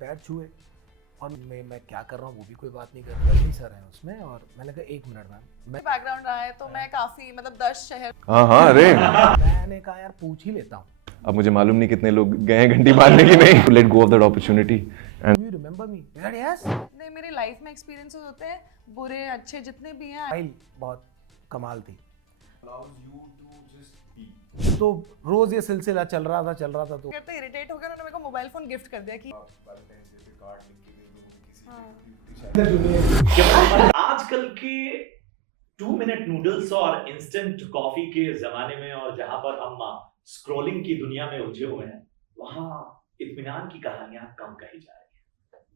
पैर छुए और मैं क्या कर रहा हूँ वो भी कोई बात नहीं कर रहा। रजनी सर हैं उसमें और मैंने कहा 1 मिनट मैं बैकग्राउंड रहा है तो मैं काफी मतलब 10 शहर हाँ अरे मैंने कहा यार पूछ ही लेता हूँ। अब मुझे मालूम नहीं कितने लोग गए हैं घंटी मारने की नहीं let go of that opportunity and you remember me? Yes. ने मेरी लाइफ में एक्सपीरियंसेस होते हैं बुरे अच्छे जितने भी हैं। फाइल बहुत कमाल थी। तो रोज ये सिलसिला चल रहा था तो करते इरिटेट हो गया उन्होंने मेरे को मोबाइल फोन गिफ्ट कर दिया कि आजकल के 2 मिनट नूडल्स और इंस्टेंट कॉफी के जमाने में और जहां पर हम स्क्रॉलिंग की दुनिया में उलझे हुए हैं वहां इत्मीनान की कहानियां कम कही जा रही हैं।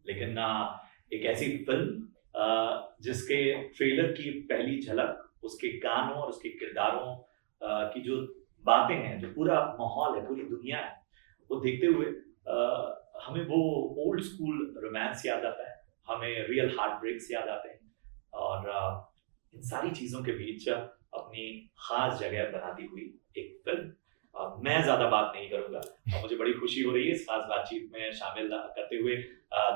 लेकिन एक ऐसी फिल्म जिसके ट्रेलर की पहली झलक उसके गानों और उसके किरदारों की जो बातें हैं, जो पूरा माहौल है, पूरी दुनिया है, वो देखते हुए हमें वो ओल्ड स्कूल रोमांस याद आता है, हमें रियल हार्ट ब्रेक्स याद आते हैं और इन सारी चीजों के बीच अपनी खास जगह बनाती हुई एक फिल्म। मैं ज्यादा बात नहीं करूंगा और मुझे बड़ी खुशी हो रही है इस खास बातचीत में शामिल करते हुए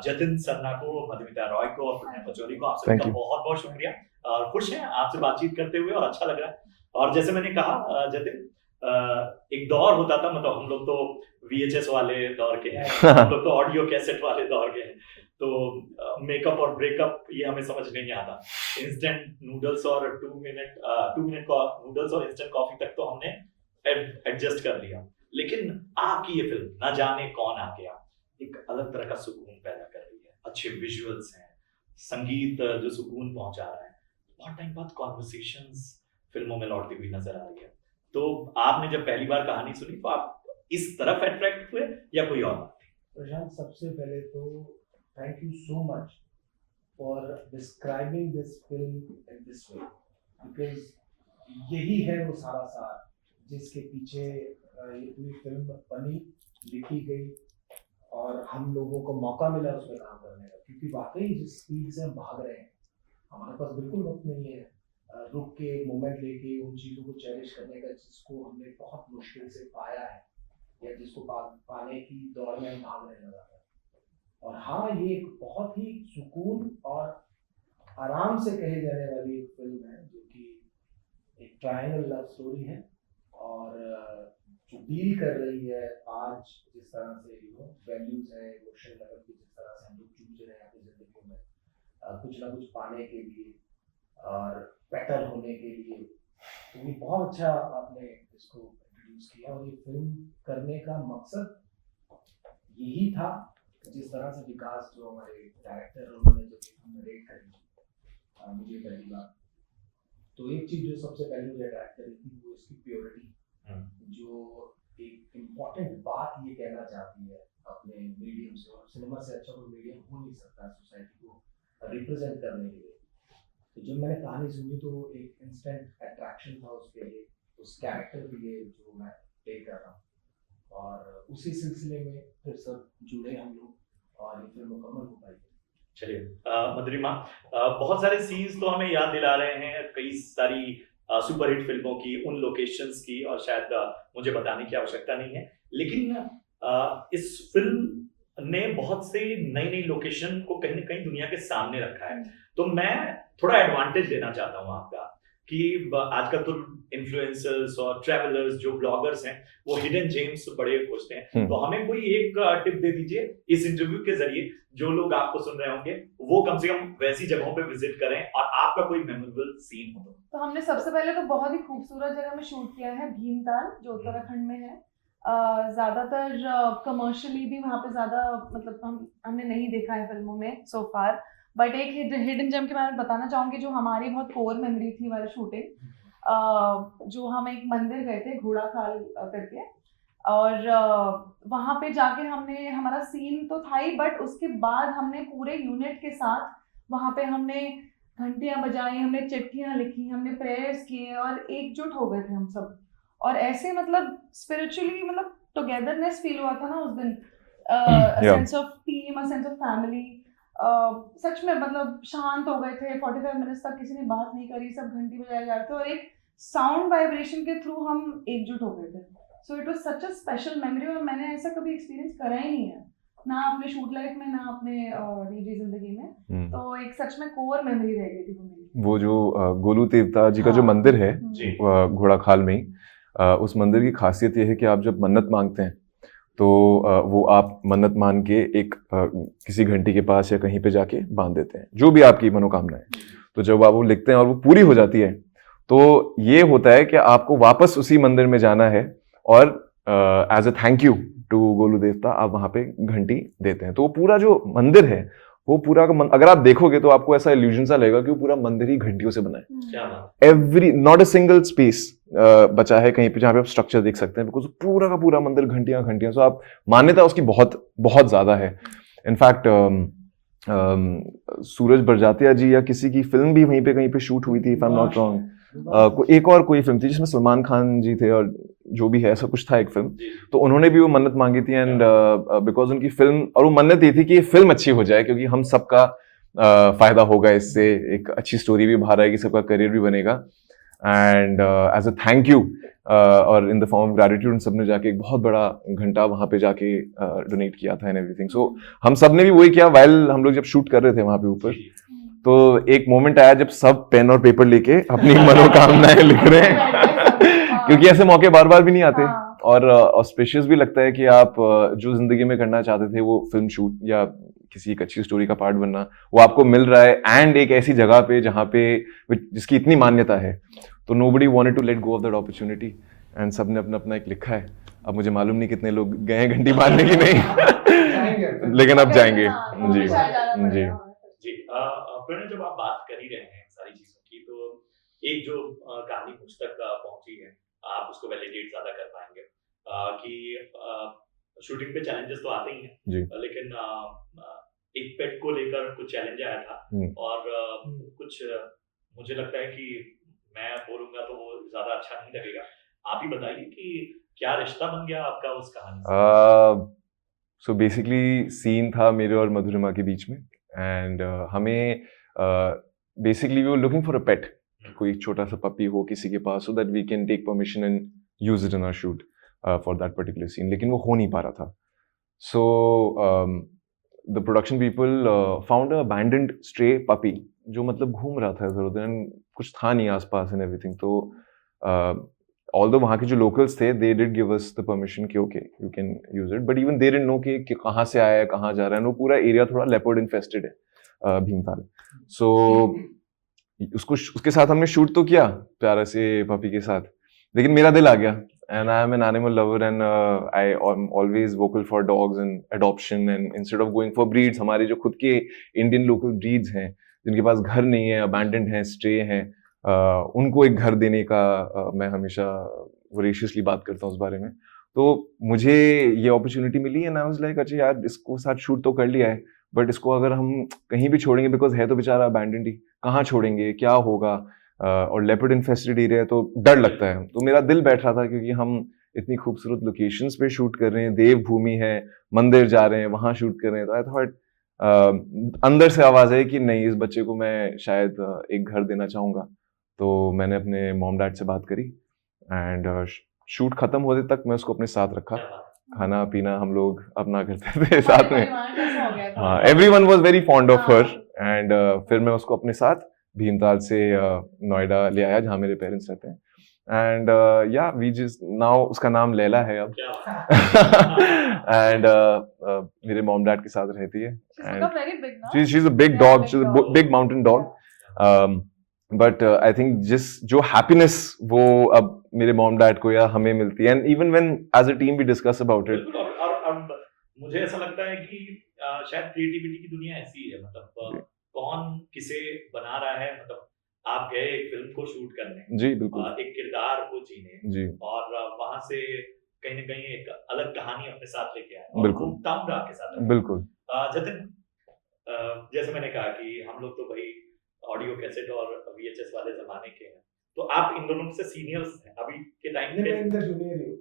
जतिन सरना को, मधुमिता रॉय को और प्रणय पचौरी को। आप सभी का बहुत बहुत शुक्रिया और खुश हैं आपसे बातचीत करते हुए और अच्छा लग रहा है। और जैसे मैंने कहा जतिन, एक दौर होता था, मतलब हम लोग तो VHS वाले दौर के हैं, हम लोग तो ऑडियो कैसेट वाले दौर के हैं, तो मेकअप और ब्रेकअप ये हमें समझ नहीं आता। इंस्टेंट नूडल्स और 2 मिनट नूडल्स और इंस्टेंट कॉफी तक तो हमने एडजस्ट कर लिया, लेकिन आपकी ये फिल्म न जाने कौन आ गया एक अलग तरह का सुकून पैदा कर रही है। अच्छे विजुअल्स हैं, संगीत जो सुकून पहुंचा रहा है, बहुत टाइम बाद कॉन्वर्सेशंस फिल्मों में लौटती हुई नजर आ रही है। तो आपने जब पहली बार कहानी सुनी तो आप इस तरफ अट्रैक्ट हुए या कोई और बात थी? प्रशांत, सबसे पहले तो thank you so much for describing this film in this way, because यही है वो सारा सार जिसके पीछे ये पूरी फिल्म बनी, लिखी गई और हम लोगों को मौका मिला उसमें काम करने का। क्योंकि वाकई जिस स्पीड से हम भाग रहे हैं, हमारे पास बिल्कुल वक्त नहीं है रुक के मोमेंट लेके उन चीज़ों को चेरिश करने का जिसको हमने बहुत मुश्किल से पाया है या जिसको पाने की दौड़ में हम भागने लगा था। और हाँ, ये एक बहुत ही सुकून और आराम से कहे जाने वाली एक फिल्म है जो कि एक ट्रायंगल लव स्टोरी है और जो डील कर रही है आज जिस तरह से वैल्यूज है, इमोशनल लेवल की जिस तरह से हम लोग जूझ रहे हैं अपनी जिंदगी में कुछ ना कुछ पाने के लिए और बेटर होने के लिए, तो ये बहुत अच्छा आपने इसको इंट्रोड्यूस किया। और ये फिल्म करने का मकसद यही था, जिस तरह से विकास जो हमारे डायरेक्टर उन्होंने जो फिल्म नरेट करी मुझे पहली बार, तो एक चीज़ जो सबसे पहले मुझे अट्रैक्ट करी थी वो इसकी प्योरिटी, जो एक इम्पॉर्टेंट बात ये कहना चाहती है अपने मीडियम से, और सिनेमा से अच्छा कोई मीडियम हो नहीं सकता सोसाइटी को रिप्रेजेंट करने के लिए। तो जब मैंने कहानी सुनी तो एक इंस्टेंट अट्रैक्शन था उसके लिए, उस कैरेक्टर के लिए जो मैं प्ले कर रहा हूँ, और उसी सिलसिले में फिर सब जुड़े हम लोग और ये फिल्म मुकम्मल हो पाई। चलिए मधुरिमा, बहुत सारे सीन्स तो हमें याद दिला रहे हैं कई सारी सुपरहिट फिल्मों की, उन लोकेशंस की, और शायद मुझे बताने की आवश्यकता नहीं है, लेकिन इस फिल्म ने बहुत से नई नई लोकेशन को कहीं ना कहीं दुनिया के सामने रखा है। तो मैं थोड़ा एडवांटेज लेना चाहता हूँ आपका कि आजकल तो इन्फ्लुएंसर्स और ट्रैवलर्स जो ब्लॉगर्स हैं वो हिडन जेम्स बड़े खोजते हैं, तो हमें कोई एक टिप दे दीजिए इस इंटरव्यू के जरिए, जो लोग आपको सुन रहे होंगे वो कम से कम वैसी जगहों पे विजिट करें और आपका कोई मेमोरेबल सीन हो। तो हमने सबसे पहले तो बहुत ही खूबसूरत जगह में शूट किया है, भीमताल जो उत्तराखंड में है। ज्यादातर कमर्शियली भी वहाँ पे ज्यादा मतलब हमने नहीं देखा है फिल्मों में सो फार, बट एक हिडन जेम के बारे में बताना चाहूंगी जो हमारी बहुत कोर मेमोरी थी वाली शूटिंग। जो हम एक मंदिर गए थे घोड़ा खाल करके, और वहाँ पे जाके हमने, हमारा सीन तो था ही, बट उसके बाद हमने पूरे यूनिट के साथ वहाँ पे हमने घंटियाँ बजाई, हमने चिट्ठियाँ लिखी, हमने प्रेयर्स किए और एकजुट हो गए थे हम सब। और ऐसे मतलब स्पिरिचुअली मतलब टुगेदरनेस फील हुआ था ना उस दिन, sense of team, a sense of family. सच में मतलब शांत हो गए थे, 45 मिनट्स तक किसी ने बात नहीं करी, सब घंटी बजाए जा रहे थे और एक साउंड वाइब्रेशन के थ्रू हम एकजुट हो गए थे। So it was such a special memory और मैंने ऐसा कभी एक्सपीरियंस करा ही नहीं है। ना अपने शूट लाइफ में, ना अपने निजी जिंदगी में। तो एक सच में कोर मेमोरी रह गई थी वो मेरी। वो जो गोलू देवता जी का जो हाँ। मंदिर है जी। घोड़ा खाल में ही, उस मंदिर की खासियत ये है कि आप जब मन्नत मांगते हैं तो वो आप मन्नत मान के एक किसी घंटी के पास या कहीं पे जाके बांध देते हैं जो भी आपकी मनोकामना है। तो जब आप वो लिखते हैं और वो पूरी हो जाती है तो ये होता है कि आपको वापस उसी मंदिर में जाना है और as a thank you to Golu Devta आप वहां पे घंटी देते हैं। तो वो पूरा जो मंदिर है वो पूरा का अगर आप देखोगे तो आपको ऐसा इल्यूजन सा लगेगा कि वो पूरा मंदिर ही घंटियों से बना है। क्या बात। Every not a single space बचा है कहीं पे जहाँ पे आप स्ट्रक्चर देख सकते हैं, बिकॉज पूरा का पूरा मंदिर घंटियां घंटियां। सो आप मान्यता उसकी बहुत बहुत ज्यादा है। इनफैक्ट सूरज बरजातिया जी या किसी की फिल्म भी वहीं पे कहीं पे शूट हुई थी, if I am not wrong. एक और कोई फिल्म थी जिसमें सलमान खान जी थे और जो भी है ऐसा कुछ था एक फिल्म, तो उन्होंने भी वो मन्नत मांगी थी। एंड बिकॉज उनकी फिल्म और वो मन्नत ये थी कि ये फिल्म अच्छी हो जाए क्योंकि हम सबका फायदा होगा इससे, एक अच्छी स्टोरी भी बाहर आएगी, सबका करियर भी बनेगा। And as a thank you और in the form of gratitude सबने जाके एक बहुत बड़ा घंटा वहां पे जाके डोनेट किया था एंड एवरीथिंग। सो हम सब ने भी वही किया वाइल हम लोग जब शूट कर रहे थे वहां पे ऊपर। तो एक मोमेंट आया जब सब पेन और पेपर लेके अपनी मनोकामनाएं लिख रहे हैं क्योंकि ऐसे मौके बार बार भी नहीं आते और ऑस्पिशियस भी लगता है कि आप जो जिंदगी में करना चाहते थे वो फिल्म शूट या किसी एक अच्छी स्टोरी का पार्ट बनना वो आपको मिल रहा है एंड एक ऐसी जगह पे जहाँ पे जिसकी इतनी मान्यता है। तो nobody wanted to let go of that opportunity and सबने अपना अपना एक लिखा है। अब मुझे मालूम नहीं कितने लोग गए हैं घंटी मारने की नहीं लेकिन अब जाएंगे। जी जी जी। प्रणय, जब आप बात कर ही रहे हैं सारी चीजों की, तो एक जो कहानी मुझ तक पहुंची है, आप उसको वैलिडेट ज्यादा कर पाएंगे कि शूटिंग पे चैलेंजेस तो आते ही हैं जी। लेकिन एक पेट को लेकर कुछ चैलेंज आया था और कुछ मुझे लगता है कि मैं बोलूंगा तो वो ज्यादा अच्छा नहीं लगेगा। आप ही बताइए कि क्या रिश्ता बन गया आपका उस कहानी से? सो बेसिकली सीन था मेरे और मधुरिमा के बीच में एंड हमें basically we were looking for a pet, कोई छोटा सा पपी हो किसी के पास so that we can take permission and use it in our shoot for that particular scene, लेकिन वो हो नहीं पा रहा था। So the production people found a abandoned stray puppy जो मतलब घूम रहा था इधर उधर एंड कुछ था नहीं आसपास एंड एवरीथिंग। तो ऑल्दो वहाँ के जो लोकल्स थे they did give us the permission कि okay you can use it, but even they didn't know कि कहाँ से आया है कहाँ जा रहा है। वो पूरा एरिया थोड़ा लेपर्ड इन्फेस्टेड है भीमताल। सो उसके साथ हमने शूट तो किया प्यारा से पपी के साथ, लेकिन मेरा दिल आ गया and I am an animal lover and I am always vocal for dogs and adoption and instead of going for breeds, हमारे जो खुद के Indian local breeds हैं जिनके पास घर नहीं है, abandoned हैं, stray हैं, उनको एक घर देने का मैं हमेशा voraciously बात करता हूँ उस बारे में। तो मुझे ये opportunity milli and I was like अच्छा यार इसको साथ shoot तो कर लिया है but इसको अगर हम कहीं भी छोड़ेंगे because है तो बेचारा abandoned ही, कहाँ छोड़ेंगे, क्या होगा, और लेपर्ड इन्फेस्टेड एरिया है तो डर लगता है। तो मेरा दिल बैठ रहा था क्योंकि हम इतनी खूबसूरत लोकेशंस पे शूट कर रहे हैं, देवभूमि है, मंदिर जा रहे हैं, वहां शूट कर रहे हैं। तो आई थॉट अंदर से आवाज आई कि नहीं इस बच्चे को मैं शायद एक घर देना चाहूंगा। तो मैंने अपने मॉम डैड से बात करी एंड शूट खत्म होने तक मैं उसको अपने साथ रखा, खाना पीना हम लोग अपना करते थे साथ में। हाँ, everyone was very fond of her and फिर मैं उसको अपने साथ भीमताल से नोएडा ले आया जहाँ मेरे पेरेंट्स रहते हैं एंड या वी जस्ट नाउ उसका नाम लैला है अब एंड मेरे मॉम डैड के साथ रहती है and she is a big dog, she is a big mountain dog. But I think जिस जो हैप्पीनेस वो अब मेरे मॉम डैड को या हमें मिलती है and even when as a team we discuss about it. और मुझे ऐसा लगता है कि शायद क्रिएटिविटी की दुनिया ऐसी है, मतलब कौन किसे बना रहा है, मतलब आप गए एक फिल्म को शूट करने, जी बिल्कुल, एक किरदार को जीने जी, और वहां से कहीं न कहीं एक अलग कहानी अपने साथ लेके आए, बिल्कुल आपके साथ बिल्कुल। जतिन, जैसे मैंने कहा कि हम लोग तो भाई ऑडियो कैसेट और वीएचएस वाले जमाने के हैं, तो आप इन दोनों से सीनियर्स हैं अभी के टाइम पे। मैं इनका जूनियर ही हूँ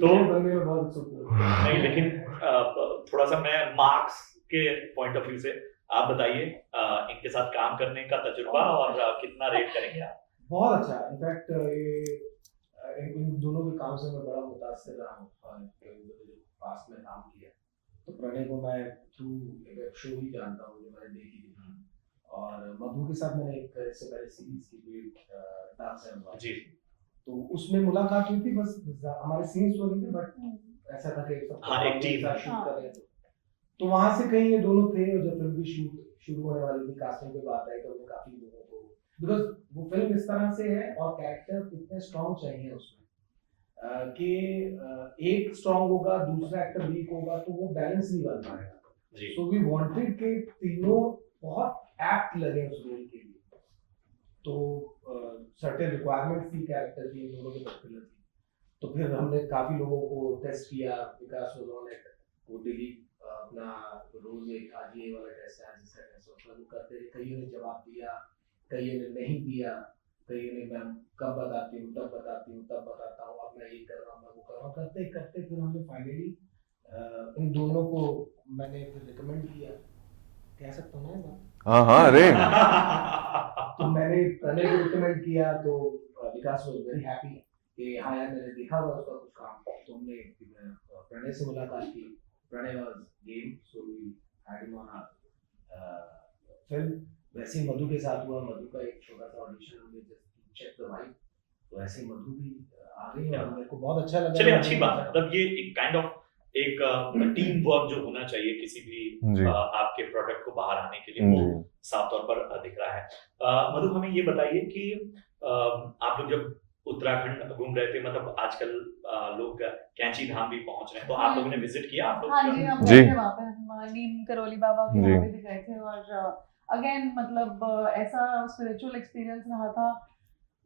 तो बनने में बहुत उत्सुक हूँ। नहीं, लेकिन थोड़ा सा मैं मार्क्स के पॉइंट ऑफ व्यू से आप बताइए इनके साथ काम करने का तजुर्बा और कितना रेट करेंगे आप? बहुत अच्छा, इनफैक्ट ये इन दोनों के काम से मैं बड़ा मुतासिर रहा हूँ। पास्ट में काम किया, तो प्रणय को मैं थ्रू वेब शो ही जानता हूँ जो मैंने देखी थी, और मधु के साथ मैंने एक इससे पहले सीरीज की थी डांस एंड जी तो उसमें मुलाकात हुई थी, बस हमारे सीन्स हो रहे थे, बट ऐसा था कि सब हाँ, एक टीम साथ है। शूट कर रहे थे, तो वहां से कहीं ये दोनों थे, और जब फिल्म की शूट शुरू होने वाली थी, कास्टिंग पे बात आई, तो उन्हें काफी लोगों को, बिकॉज वो फिल्म इस तरह से है और कैरेक्टर इतने स्ट्रॉन्ग चाहिए उसमें कि एक स्ट्रॉन्ग होगा, दूसरा एक्टर वीक होगा, तो वो बैलेंस नहीं बन पाएगा। जी सो वी वांटेड के तीनों बहुत एप्ट लगे उस रोल के लिए, तो सर्टेन रिक्वायरमेंट्स थी कैरेक्टर की, इन दोनों के पर्टिकुलर थी, तो फिर हमने काफी लोगों को टेस्ट किया, विकास वाज ऑन इट, वो डेली अपना रोज एक आज ये वाला टेस्ट है, आज इसका टेस्ट, उसका वो करते थे, कईयों ने जवाब दिया, कईयों ने नहीं दिया, कईयों ने मैम कब बताती हूँ, तब बताती हूँ, तब बताता हूँ, अब मैं ये कर रहा हूँ, मैं वो कर रहा हूँ, करते करते फिर हमने फाइनली इन दोनों को मैंने फिर रिकमेंड किया, कह सकता हूँ ना, हाँ हाँ, अरे तो मैंने प्रणय को रिकमेंड किया, तो विकास वाज वेरी हैप्पी कि हाँ यार मैंने देखा हुआ उसका कुछ काम, तो हमने प्रणय से मुलाकात की, Pranay was game, so we had him on film. वैसे ही मधु के साथ हुआ, मधु का एक छोटा सा ऑडिशन हमने जस्ट चेक द वाइब, तो ऐसे ही मधु भी आ गई और मेरे को बहुत अच्छा लगा। चलिए अच्छी बात है, मतलब ये एक काइंड ऑफ एक टीम वर्क जो होना चाहिए किसी भी जी। आपके प्रोडक्ट को बाहर आने के लिए, वो जी। साफ तौर पर दिख रहा है। मधु हमें ये बताइए कि आप लोग जब उत्तराखंड घूम रहे थे, मतलब आजकल लोग कैंची धाम भी पहुंच रहे हैं, तो आप लोगों ने विजिट किया? आप लोग हाँ जी, हम जी। गए थे वहाँ पे, हम नीम करोली बाबा के जी। वहाँ पे भी गए थे, और अगेन मतलब ऐसा स्पिरिचुअल एक्सपीरियंस रहा था,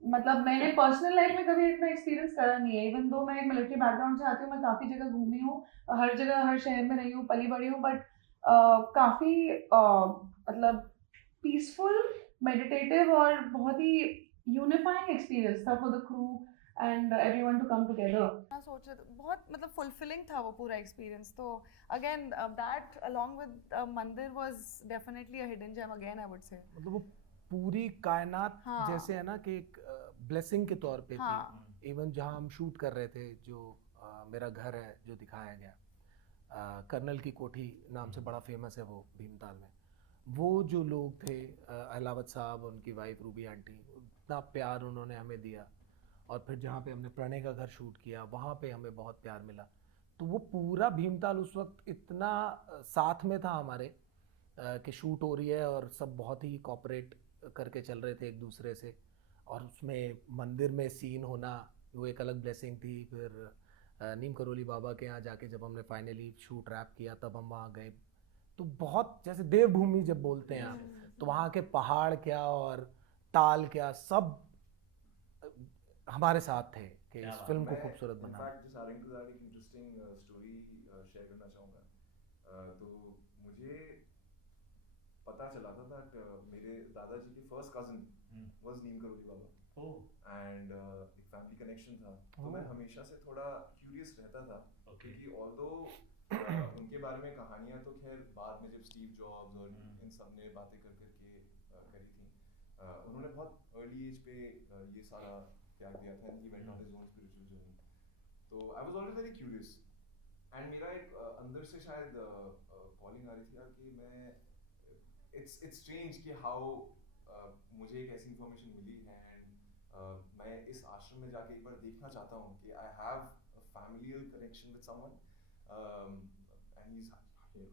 मतलब मैंने पर्सनल लाइफ में कभी इतना एक्सपीरियंस करा नहीं है, इवन दो मैं एक मिलिट्री बैकग्राउंड से आती हूँ, मैं काफ़ी जगह घूमी हूँ, हर जगह हर शहर में रही हूँ, पली बड़ी हूँ, बट काफ़ी मतलब पीसफुल, मेडिटेटिव और बहुत ही यूनिफाइंग एक्सपीरियंस था for the crew and everyone to come together. मैं सोच रही थी, बहुत मतलब फुलफिलिंग था वो पूरा एक्सपीरियंस, तो अगेन दैट अलोंग विद मंदिर was definitely a hidden gem again, I would say. मतलब वो पूरी कायनात हाँ। जैसे है ना कि एक ब्लेसिंग के तौर पे हाँ। थी। इवन जहाँ हम शूट कर रहे थे, जो मेरा घर है जो दिखाया गया, कर्नल की कोठी नाम से बड़ा फेमस है वो भीमताल में, वो जो लोग थे, अहलावत साहब, उनकी वाइफ रूबी आंटी, इतना प्यार उन्होंने हमें दिया, और फिर जहाँ पे हमने प्रणय का घर शूट किया, वहाँ पे हमें बहुत प्यार मिला। तो वो पूरा भीमताल उस वक्त इतना साथ में था हमारे कि शूट हो रही है और सब बहुत ही कॉपरेट करके चल रहे थे एक दूसरे से, और उसमें मंदिर में सीन होना वो एक अलग ब्लेसिंग थी। फिर नीम करोली बाबा के यहाँ जाके जब हमने फाइनली शूट रैप किया, तब हम वहाँ गए, तो बहुत जैसे देवभूमि जब बोलते हैं आप, तो वहाँ के पहाड़ क्या और ताल क्या, सब हमारे साथ थे कि इस फिल्म को खूबसूरत बना। इनफैक्ट जिस आर्यन के साथ एक इंटरेस्टिंग स्टोरी शेयर करना चाहूँगा। तो मुझे पता चला था दैट मेरे दादाजी के first cousin was Neem Karoli Baba, and एक फैमिली कनेक्शन था, तो मैं हमेशा से थोड़ा क्यूरियस रहता था, क्योंकि ऑल्दो उनके बारे में कहानियाँ तो खैर बाद में जब स्टीव जॉब्स और इन सब ने बातें कर करके करी थी, उन्होंने बहुत अर्ली एज पे ये सारा त्याग दिया था, he went on his own spiritual journey. तो I was always very curious, and मेरा एक अंदर से शायद कॉलिंग आ रही थी यार कि मैं इट्स स्ट्रेंज कि हाउ मुझे एक ऐसी इंफॉर्मेशन मिली है, एंड मैं इस आश्रम में जाके एक बार देखना चाहता हूँ कि I have a familial connection with someone, and he is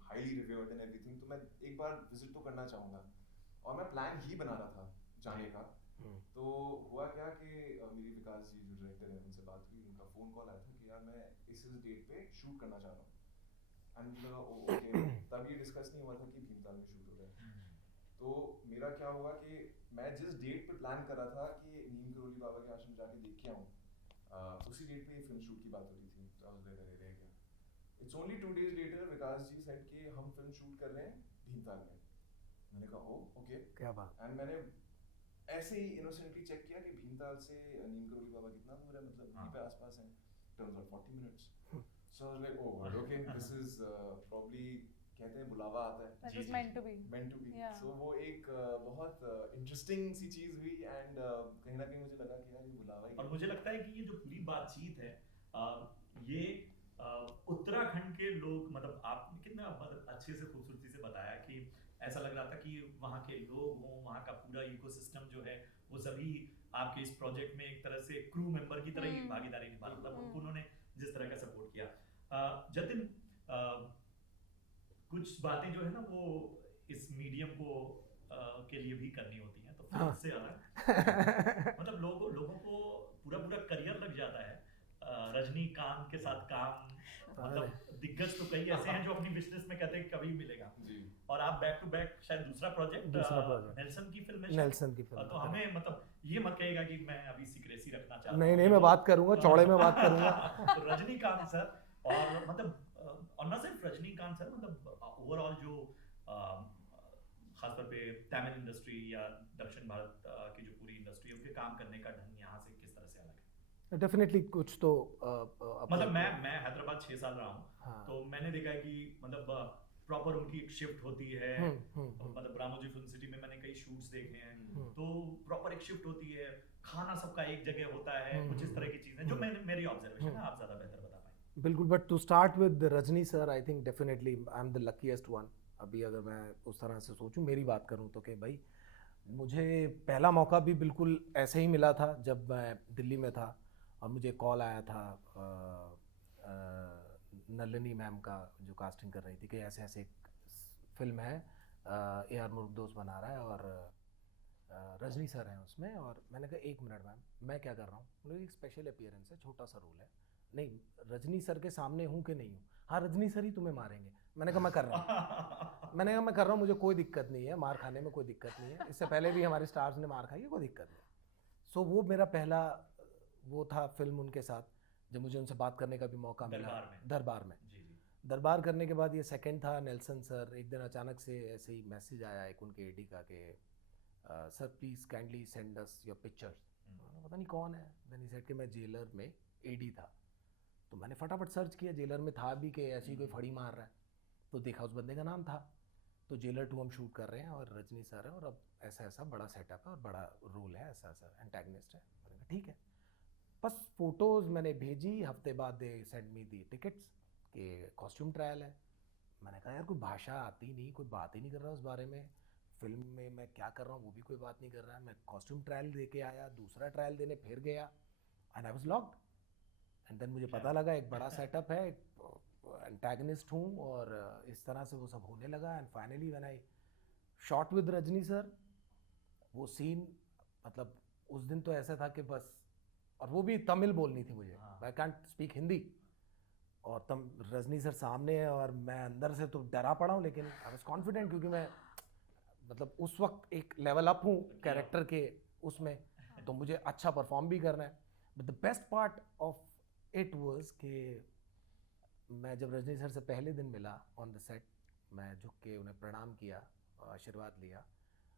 highly revered and everything, तो मैं एक बार विजिट तो करना चाहूँगा, और मैं प्लान ही बना रहा था जाने का। तो हुआ क्या कि मेरी विकास जी जो डायरेक्टर है उनसे बात हुई, उनका फ़ोन कॉल आया था कि यार मैं इस डेट पे शूट करना चाह रहा हूँ, एंड मुझे लगा ओके, तब ये डिस्कस नहीं हुआ था कि भीमताल में शूट हो रहा है। तो मेरा क्या हुआ कि मैं जिस डेट पे प्लान कर रहा था कि नीम करोली बाबा के आश्रम जाके देख के आऊँ, उसी डेट पे ये फिल्म शूट की बात हो रही थी, तो रह गया। It's only 2 days later Vikas ji said कि हम फिल्म शूट कर रहे हैं भीमताल में। मैंने कहा ओ ओके, क्या बात। एंड मैंने ऐसे ही इनोसेंटली चेक किया कि भीमताल से नीम करोली बाबा कितना दूर है, मतलब यहीं पे आसपास है, turns out 40 minutes। So I was like oh okay, this is probably, कहते हैं बुलावा आता है, That was meant to be. meant to be। Yeah. So वो एक बहुत इंटरेस्टिंग सी चीज हुई, एंड कहीं ना कहीं मुझे लगा कि यार ये बुलावा ही और मुझे लगता है कि ये जो पूरी बातचीत है, ये उत्तराखंड के लोग, मतलब आपने कितना मतलब अच्छे से खूबसूरती से बताया कि ऐसा लग रहा था कि वहाँ के लोग हों, वहाँ का पूरा इकोसिस्टम जो है वो सभी आपके इस प्रोजेक्ट में एक तरह से क्रू मेंबर की तरह ही भागीदारी निभा, मतलब उन्होंने जिस तरह का सपोर्ट किया। जतिन, कुछ बातें जो है ना वो इस मीडियम को के लिए भी करनी होती हैं, तो फिल्म हाँ। से अलग मतलब लोगों को पूरा पूरा करियर लग जाता है रजनीकांत के साथ काम, मतलब दिग्गज तो कई ऐसे हैं जो अपनी बिजनेस में कहते हैं कभी मिलेगा, और आप बैक टू बैक शायद दूसरा प्रोजेक्ट नेल्सन की फिल्म है शायद। नेल्सन की फिल्म तो हमें मतलब ये मत कहिएगा कि मैं अभी सीक्रेसी रखना चाहता हूँ। नहीं नहीं, मैं बात करूंगा, चौड़े में बात करूंगा। तो रजनीकांत सर, और मतलब और न सिर्फ रजनीकांत सर, मतलब ओवरऑल जो खासतौर पे तमिल इंडस्ट्री या दक्षिण भारत की जो पूरी इंडस्ट्री है, उनके काम करने का ढंग यहाँ से किस तरह से अलग है? डेफिनेटली कुछ तो मतलब मैं हैदराबाद 6 साल रहा हूँ, हाँ। तो मैंने देखा है कि मतलब प्रॉपर उनकी एक शिफ्ट होती है, मतलब रामोजी फिल्म सिटी में मैंने कई शूट्स देखे हैं, तो प्रॉपर एक शिफ्ट होती है, खाना सबका एक जगह होता है, कुछ इस तरह की चीजें जो मैंने मेरी ऑब्जर्वेशन है, आप ज्यादा बेहतर बता पाएंगे। बिल्कुल, but to start with Rajni sir, I think definitely I am the luckiest one. अभी अगर मैं उस तरह से सोचूं, मेरी बात करूं तो कि भाई मुझे पहला मौका भी बिल्कुल ऐसे ही मिला था जब मैं दिल्ली में था, और मुझे कॉल आया था नलिनी मैम का, जो कास्टिंग कर रही थी, कि ऐसे ऐसे एक फिल्म है, AR मुरुगदोस बना रहा है और रजनी सर हैं उसमें। और मैंने कहा 1 मिनट मैम, मैं क्या कर रहा हूँ? बोले एक स्पेशल अपीयरेंस है, छोटा सा रोल है। नहीं, रजनी सर के सामने हूँ कि नहीं हूँ? हाँ, रजनी सर ही तुम्हें मारेंगे। मैंने कहा मैं कर रहा हूँ। मैंने कहा मैं कर रहा हूँ, मुझे कोई दिक्कत नहीं है, मार खाने में कोई दिक्कत नहीं है, इससे पहले भी हमारे स्टार्स ने मार खाई है, कोई दिक्कत नहीं। सो वो मेरा पहला वो था फिल्म उनके साथ, जब मुझे उनसे बात करने का भी मौका मिला दरबार में। दरबार करने के बाद ये सेकंड था नेल्सन सर। एक दिन अचानक से ऐसे ही मैसेज आया एक उनके एडी का कि sir please kindly send us your pictures. पता नहीं कौन है। देन ही सेड कि मैं जेलर में एडी था। तो मैंने फटाफट सर्च किया, जेलर में था भी कि ऐसी कोई फड़ी मार रहा है, तो देखा उस बंदे का नाम था। तो जेलर 2 हम शूट कर रहे हैं और रजनी सर है, और अब ऐसा ऐसा बड़ा सेटअप है और बड़ा रोल है, ऐसा ऐसा एंटैगनिस्ट है। मैंने कहा ठीक है। बस फोटोज़ मैंने भेजी, हफ्ते बाद they send me the tickets के कॉस्ट्यूम ट्रायल है। मैंने कहा यार कोई भाषा आती नहीं, कोई बात ही नहीं कर रहा उस बारे में, फिल्म में मैं क्या कर रहा हूँ वो भी कोई बात नहीं कर रहा है। मैं कॉस्ट्यूम ट्रायल दे के आया, दूसरा ट्रायल देने फिर गया, and I was locked. And then मुझे पता लगा एक बड़ा सेटअप है, एंटैगनिस्ट हूँ, और इस तरह से वो सब होने लगा। And finally when I shot with Rajni sir, वो सीन, मतलब उस दिन तो ऐसा था कि बस, और वो भी तमिल बोलनी थी मुझे, आई कैंट स्पीक हिंदी, और रजनी सर सामने है और मैं अंदर से तो डरा पड़ा हूँ, लेकिन आई वाज कॉन्फिडेंट, क्योंकि मैं मतलब उस वक्त एक लेवल अप हूँ कैरेक्टर के उसमें, तो मुझे अच्छा परफॉर्म भी करना है। But the best part of it was कि मैं जब रजनी सर से पहले दिन मिला ऑन द सेट, मैं झुक के उन्हें प्रणाम किया, आशीर्वाद लिया,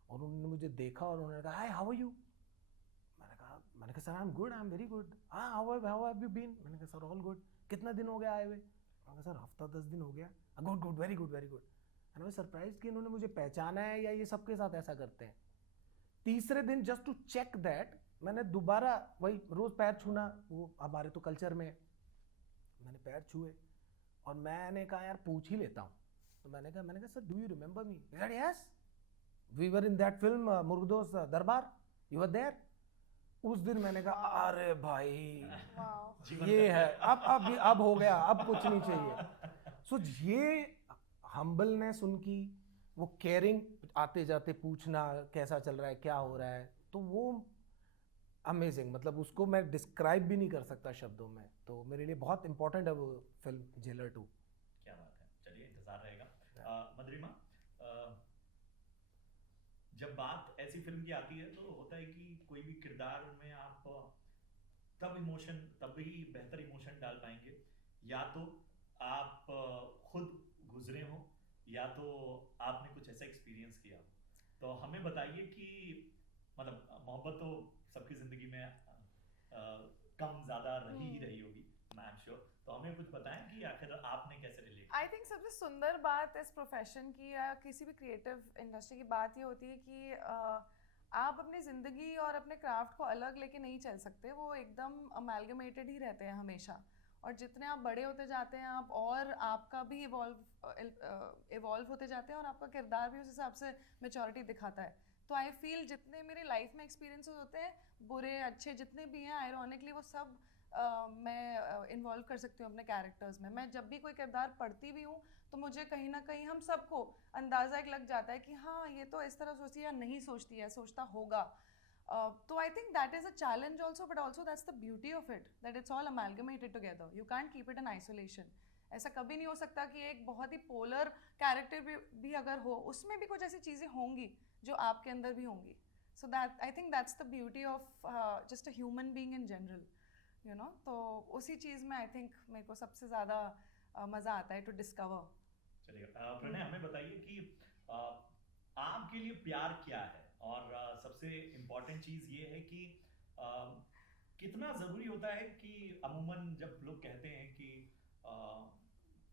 और उन्होंने मुझे देखा और उन्होंने कहा हाय हाउ आर यू। मैंने कहा sir I am good, I am very good. हाँ हाउ हैव यू बीन? मैंने कहा सर ऑल गुड। कितना दिन हो गया आए हुए? मैंने कहा सर हफ्ता 10 दिन हो गया। Good good, very good very good. And मैं सरप्राइज कि इन्होंने मुझे पहचाना है या ये सबके साथ ऐसा करते हैं। तीसरे दिन जस्ट टू चेक दैट, मैंने दोबारा वही रोज पैर छूना, वो हमारे तो कल्चर में, मैंने पैर छुए और मैंने कहा यार पूछ ही लेता हूँ। तो मैंने कहा sir do you remember me? Yes, we were in that film Murugadoss Darbar, you were there. उस दिन मैंने कहा अरे भाई ये है, अब हो गया, अब कुछ नहीं चाहिए। सो ये हम्बलनेस उनकी, वो केयरिंग, आते जाते पूछना कैसा चल रहा है, क्या हो रहा है, तो वो अमेजिंग, मतलब उसको मैं डिस्क्राइब भी नहीं कर सकता शब्दों में। तो मेरे लिए बहुत इंपॉर्टेंट है वो फिल्म जेलर 2। क्या बात है, चलिए इंतजार रहेगा। मधुरिमा, जब बात ऐसी फिल्म की आती है तो होता है कि कोई भी किरदार में आप तब ही बेहतर इमोशन डाल पाएंगे, या तो आप खुद गुजरे हो, या तो आपने कुछ ऐसा एक्सपीरियंस किया। तो हमें बताइए कि मतलब मोहब्बत तो सबकी जिंदगी में कम ज्यादा रही ही रही होगी, आई एम श्योर। तो हमें कुछ बताएं कि आखिर आपने कैसे रिलेट। आई थिंक सबसे सुंदर बात इस प्रोफेशन की या किसी भी क्रिएटिव इंडस्ट्री की बात ये होती है कि आप अपनी ज़िंदगी और अपने क्राफ्ट को अलग लेके नहीं चल सकते, वो एकदम अमेलगमेटेड ही रहते हैं हमेशा। और जितने आप बड़े होते जाते हैं आप, और आपका भी इवॉल्व होते जाते हैं, और आपका किरदार भी उस हिसाब से मैच्योरिटी दिखाता है। तो आई फील जितने मेरी लाइफ में एक्सपीरियंसेस होते हैं, बुरे अच्छे जितने भी हैं, आयरॉनिकली वो सब मैं इन्वॉल्व कर सकती हूँ अपने कैरेक्टर्स में। मैं जब भी कोई किरदार पढ़ती भी हूँ तो मुझे कहीं ना कहीं, हम सबको अंदाज़ा एक लग जाता है कि हाँ ये तो इस तरह सोचती है या नहीं सोचती है, सोचता होगा। तो I think that is a challenge also, but also that's the beauty of it, that it's all amalgamated together, you can't keep it in isolation. ऐसा कभी नहीं हो सकता कि एक बहुत ही पोलर कैरेक्टर भी अगर हो, उसमें भी कुछ ऐसी चीज़ें होंगी जो आपके अंदर भी होंगी। So that I think that's the beauty of just a human being in general, you know. तो उसी चीज़ में आई थिंक मेरे को सबसे ज़्यादा मज़ा आता है टू डिस्कवर। चलिए प्रणय, हमें बताइए कि आपके लिए प्यार क्या है, और सबसे इम्पोर्टेंट चीज़ ये है कि कितना ज़रूरी होता है कि अमूमन जब लोग कहते हैं कि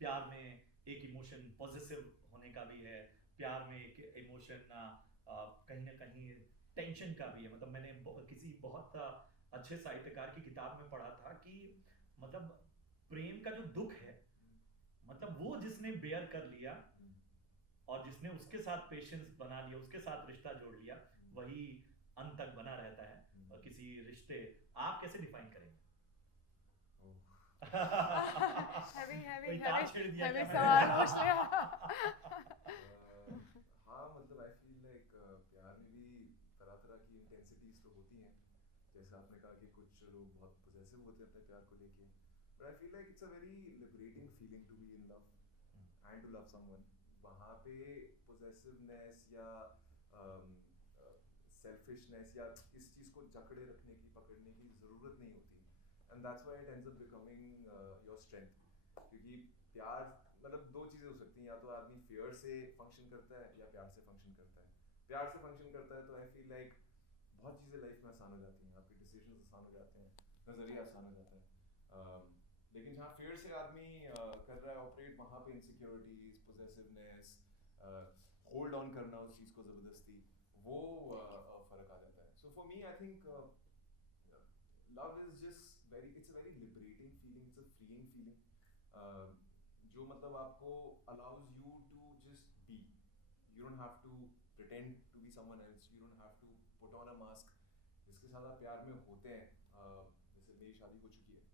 प्यार में एक इमोशन पॉजिटिव होने का भी है, प्यार में एक इमोशन कहीं ना कहीं टेंशन का भी है। मतलब मैंने किसी बहुत अच्छे साहित्यकार की किताब में पढ़ा था कि मतलब प्रेम का जो दुख है, मतलब वो जिसने बेयर कर लिया और जिसने उसके साथ पेशेंस बना लिया, उसके साथ रिश्ता जोड़ लिया, वही अंत तक बना रहता है। और किसी रिश्ते आप कैसे डिफाइन करेंगे? कोई तार छेड़ दिया क्या सवाल मैंने? पूछ लिया। हाँ मतलब आई फील लाइक प्यार में भी तरह तरह की इंटेंसिटीज तो होती हैं। जैसे आपने कहा कि कुछ लोग बहुत पोजेसिव होते हैं अपने प्यार को लेके, but I feel like it's a very liberating feeling to be in love and to love someone. वहाँ पे पोजेसिवनेस या सेल्फिशनेस या इस चीज़ को जकड़े रखने की, पकड़ने की ज़रूरत नहीं होती, and that's why it ends up becoming your strength. क्योंकि प्यार मतलब दो चीज़ें हो सकती हैं, या तो आदमी फियर से फंक्शन करता है या प्यार से फंक्शन करता है। प्यार से फंक्शन करता है तो आई फील लाइक बहुत चीज़ें लाइफ में आसान हो जाती हैं, आपके डिसीजंस आसान हो जाते हैं, नज़रिया आसान हो जाता है। लेकिन जहाँ फियर से आदमी कर रहा है ऑपरेट, वहाँ पे इनसिक्योरिटीज, पोजेसिवनेस, होल्ड ऑन करना उस चीज़ को ज़बरदस्ती, वो फ़र्क आ जाता है। So for me I think love is just very, it's a very liberating feeling, it's a freeing feeling, जो मतलब आपको allows you to just be. You don't have to pretend to be someone else, you don't have to put on a mask. जिसके साथ आप प्यार में होते हैं, जैसे मेरी शादी हो चुकी है,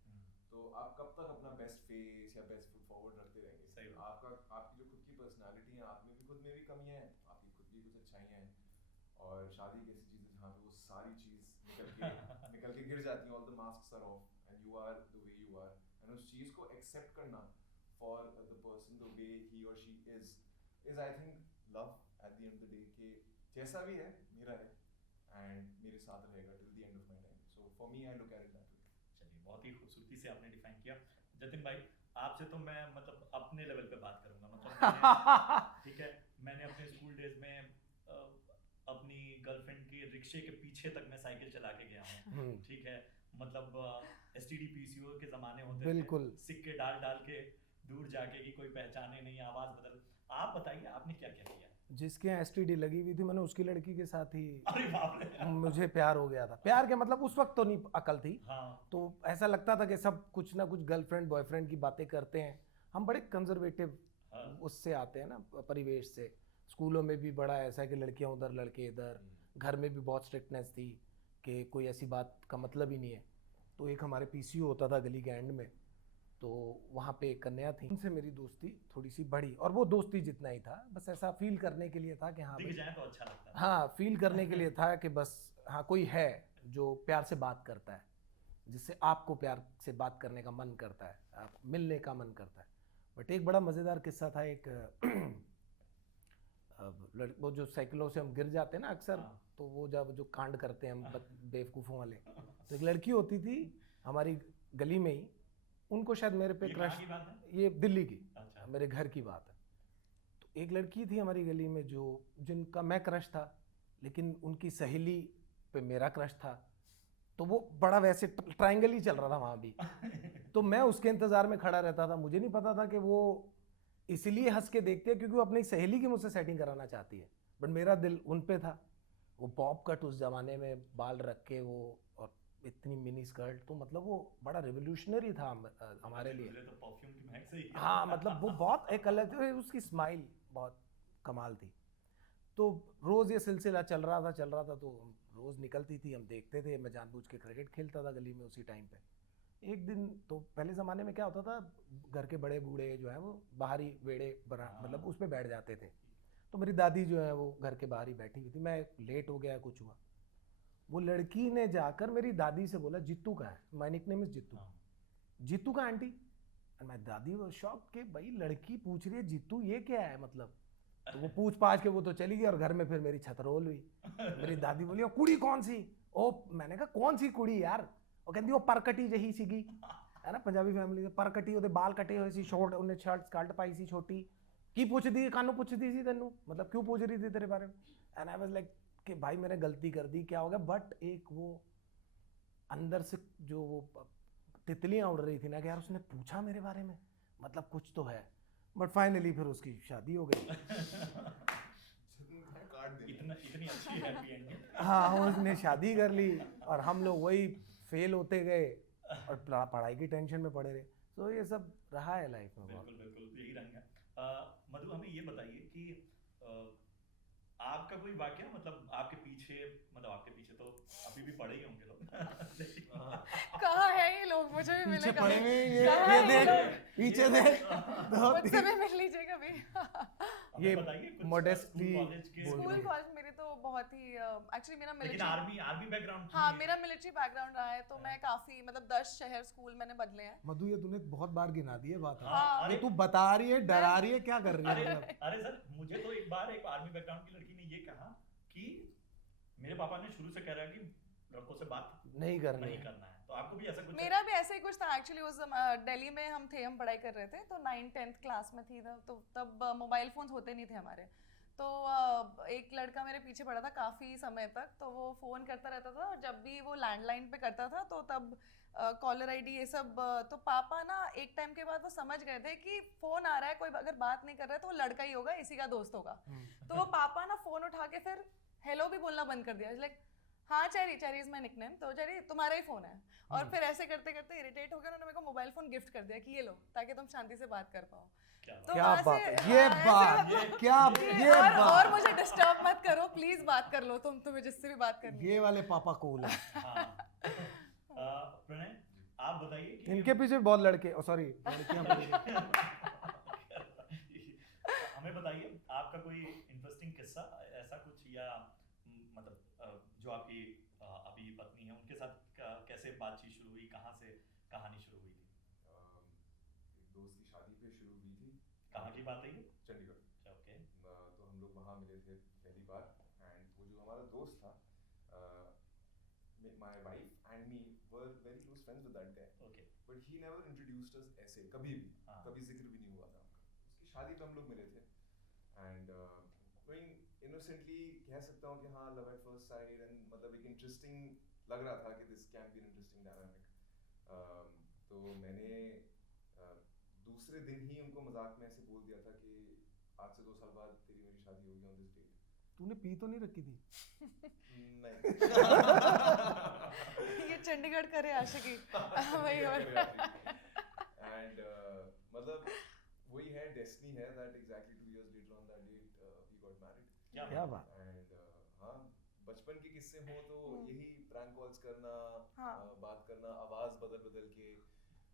तो आप कब तक अपना बेस्ट फेस या बेस्ट फुट फॉरवर्ड रखते रहेंगे? सही बात। आपका, आपकी जो खुद की पर्सनालिटी है, आप में भी, खुद में भी कमियां हैं, आपकी खुद की कुछ अच्छाइयाँ हैं, और शादी एक ऐसी चीज़ है जहाँ पे वो सारी चीज़ निकल के गिर जाती हैं, all the masks are off and you are the way you are, and उस चीज़ को एक्सेप्ट करना for the person the way he और she is I think love at the end of the day, के जैसा भी है मेरा है एंड मेरे साथ रहेगा till the end of my time. So for me I look at it that way. चलिए, बहुत ही खूबसूरती से आपने डिफाइन किया। जतिन भाई, आपसे तो मैं मतलब अपने लेवल पे बात करूंगा। मतलब ठीक है, मैंने अपने स्कूल डेज में अपनी गर्लफ्रेंड के रिक्शे के पीछे तक मैं साइकिल चला के गया हूँ। ठीक है, मतलब एसटीडी पीसीओ के जमाने होते बिल्कुल। थे, सिक्के डाल डाल के दूर जाके कि कोई पहचाने नहीं, आवाज बदल। आप बताइए आपने क्या क्या किया? जिसके यहाँ एसटीडी लगी हुई थी, मैंने उसकी लड़की के साथ ही अरे बाप रे। मुझे प्यार हो गया था। प्यार के मतलब उस वक्त तो नहीं अकल थी, हाँ, तो ऐसा लगता था कि सब कुछ ना कुछ गर्लफ्रेंड बॉयफ्रेंड की बातें करते हैं। हम बड़े कंजर्वेटिव हाँ। उससे आते हैं ना, परिवेश से। स्कूलों में भी बड़ा ऐसा कि लड़कियां उधर लड़के इधर, घर में भी बहुत स्ट्रिक्टनेस थी कि कोई ऐसी बात का मतलब ही नहीं है। तो एक हमारे पीसीओ होता था गली के एंड में, तो वहाँ पे एक कन्या थी, उनसे मेरी दोस्ती थोड़ी सी बढ़ी, और वो दोस्ती जितना ही था, बस ऐसा फील करने के लिए था कि हाँ दिख भाई, जाए तो अच्छा लगता है। हाँ फील करने के लिए था कि बस हाँ कोई है जो प्यार से बात करता है, जिससे आपको प्यार से बात करने का मन करता है, आप मिलने का मन करता है। बट एक बड़ा मज़ेदार किस्सा था। एक वो जो साइकिलों से हम गिर जाते हैं ना अक्सर, हाँ। तो वो जब जो कांड करते हैं हम बेवकूफ़ों वाले, तो एक लड़की होती थी हमारी गली में ही, उनको शायद मेरे पे ये क्रश, कहाँ की बात है? ये दिल्ली की, अच्छा। मेरे घर की बात है। तो एक लड़की थी हमारी गली में जो जिनका मैं क्रश था, लेकिन उनकी सहेली पे मेरा क्रश था, तो वो बड़ा वैसे ट्रायंगल ही चल रहा था वहाँ भी। तो मैं उसके इंतज़ार में खड़ा रहता था। मुझे नहीं पता था कि वो इसलिए हंस के देखते हैं क्योंकि वो अपनी सहेली की मुझसे सेटिंग कराना चाहती है, बट मेरा दिल उन पे था। वो बॉब कट उस ज़माने में बाल रख के वो, और इतनी मिनी स्कर्ट, तो मतलब वो बड़ा रिवोल्यूशनरी था हमारे लिए। मुझे तो परफ्यूम की महक से ही हाँ मतलब वो बहुत एक अलग थी, उसकी स्माइल बहुत कमाल थी। तो रोज़ ये सिलसिला चल रहा था, तो रोज़ निकलती थी, हम देखते थे, मैं जानबूझ के क्रिकेट खेलता था गली में उसी टाइम पे। एक दिन तो पहले ज़माने में क्या होता था, घर के बड़े बूढ़े जो हैं वो बाहरी वेड़े बना मतलब उस पर बैठ जाते थे। तो मेरी दादी जो है वो घर के बाहर ही बैठी हुई थी, मैं लेट हो गया, कुछ हुआ, वो लड़की ने जाकर मेरी दादी से बोला जीतू का है, my nickname is Jeetu, Jeetu का आंटी। एंड माय दादी वो शॉक के भाई लड़की पूछ रही है जीतू, ये क्या है मतलब। तो वो पूछ पाछ के वो तो चली गई, और घर में फिर मेरी छतरोल हुई। मेरी दादी बोली, "ओ कुड़ी कौन सी?" ओ मैंने कहा कौन सी कुड़ी यार? वो कहती वो परकटी जही सीगी, है ना, पंजाबी फैमिली से परकटी, ਉਹਦੇ बाल कटे हुए सी, शॉर्ट ਉਹਨੇ शर्ट स्कर्ट पाई सी छोटी, की ਪੁੱਛਦੀ ਕਾਨੂੰ ਪੁੱਛਦੀ ਸੀ ਤੈਨੂੰ, मतलब क्यों पूछ रही थी तेरे बारे में। एंड आई वाज लाइक कि भाई मैंने गलती कर दी, क्या हो गया, बट एक वो अंदर से जो वो तितलियां उड़ रही थी ना कि यार उसने पूछा मेरे बारे में, मतलब कुछ तो है। बट फाइनली फिर उसकी शादी हो गई। इतनी अच्छी हैप्पी एंडिंग। हाँ उसने शादी कर ली और हम लोग वही फेल होते गए और पढ़ाई की टेंशन में पड़े रहे। तो ये सब रहा है लाइफ में बहुत। बिल्कुल बिल्कुल यही रंग है। मधु हमें ये बताइए कि आपका कोई वाक्य, मतलब आपके पीछे, मतलब आपके पीछे तो अभी भी पड़े ही होंगे लोग। कहाँ है ये लोग, मुझे भी मिले पीछे पड़े कभी। हुए कहाँ ये है ये देख, लोग? पीछे देख, मुझसे भी मिल लीजिए कभी। हमें ये बताइए कुछ modestly स्कूल कॉलेज के। बोल स्कूल रही है। कॉलेज मेरे तो बहुत ही एक्चुअली मेरा लेकिन मिलिट्री, आर्मी बैकग्राउंड हाँ मेरा मिलिट्री बैकग्राउंड रहा है, तो मैं काफी मतलब 10 शहर स्कूल मैंने बदले हैं। मधु ये तूने बहुत बार गिना दी है बात। हाँ। ये तू बता रही है, डरा रही है, क्या कर रही अरे है मतलब? अरे सर, मुझे तो एक बार एक आर्मी बैकग्राउंड की लड़की ने ये कहा कि मेरे पापा ने शुरू से कह रहा है कि लड़कों से बात नहीं करनी नहीं है। करना है, तो आपको भी ऐसा कुछ मेरा भी ऐसा ही कुछ था एक्चुअली। उस दिल्ली में हम पढ़ाई कर रहे थे, तो 9th-10th क्लास में थी तो तब मोबाइल फोन्स होते नहीं थे हमारे। तो एक लड़का मेरे पीछे पड़ा था काफ़ी समय तक, तो वो फ़ोन करता रहता था, और जब भी वो लैंडलाइन पे करता था तो तब कॉलर आईडी ये सब तो पापा ना एक टाइम के बाद वो समझ गए थे कि फ़ोन आ रहा है, कोई अगर बात नहीं कर रहा है तो वो लड़का ही होगा, इसी का दोस्त होगा। तो वो पापा ना फ़ोन उठा के फिर हेलो भी बोलना बंद कर दिया, लाइक हाँ cherry, cherry is my nickname, तो चेरी तुम्हारा ही फ़ोन है। और फिर ऐसे करते करते इरिटेट हो गए, उन्होंने मेरे को मोबाइल फ़ोन गिफ्ट कर दिया कि ये लो, ताकि तुम शांति से बात कर पाओ। तो क्या वहाँ बात से, है, ये ऐसे बात, मतलब क्या ये और बात, मुझे डिस्टर्ब मत करो प्लीज, बात कर लो तुम्हें जिससे भी बात करनी ये वाले पापा कूल है। हाँ। प्रणय आप बताइए कि इनके पीछे बहुत लड़के, सॉरी लड़कियां पड़ी हैं। हमें बताइए आपका कोई इंटरेस्टिंग किस्सा ऐसा कुछ, या मतलब जो आपकी अभी पत्नी है उनके साथ कैसे बातचीत शुरू हुई, कहाँ से कहानी शुरू हुई थी? एक दोस्त की शादी पे शुरू हुई थी। कहाँ की बात है ये? चंडीगढ़। ओके। तो हम लोग वहाँ मिले थे पहली बार, एंड वो जो हमारा दोस्त था, my wife and me were very close friends with that guy. Okay. But he never introduced us ऐसे कभी भी, हाँ। कभी जिक्र भी नहीं हुआ था हमका। उसकी शादी पे हम लोग मिले थे, एंड going innocently कह सकता हूँ कि हाँ love at first sight, and मतलब एक interesting लग रहा था कि this can be an interesting dynamic. तो मैंने दूसरे दिन ही उनको मजाक में ऐसे बोल दिया था कि आज से 2 साल बाद तेरी मेरी शादी होगी on this date. तूने पी तो नहीं रखी थी? नहीं। ये चंडीगढ़ करे आशिकी वही और एंड मतलब वही है, डेस्टिनी है that exactly 2 years later on that date we got married. क्या बात। एंड हाँ, बचपन के किस्से हो तो यही प्रैंक कॉल्स करना, हाँ। बात करना आवाज बदल बदल के,